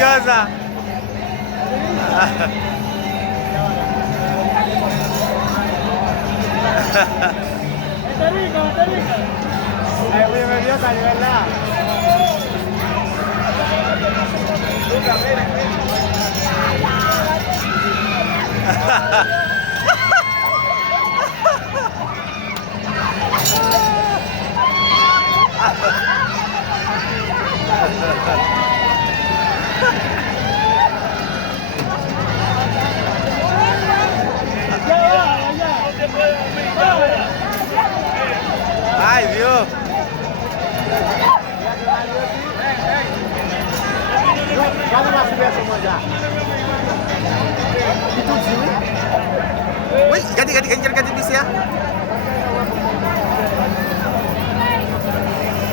maravilhosa. Está rico, está rico. Es muy nerviosa, de verdad. Ay, Dios. Vamos lá subir essa manjar. Wih, ganti bisa ya.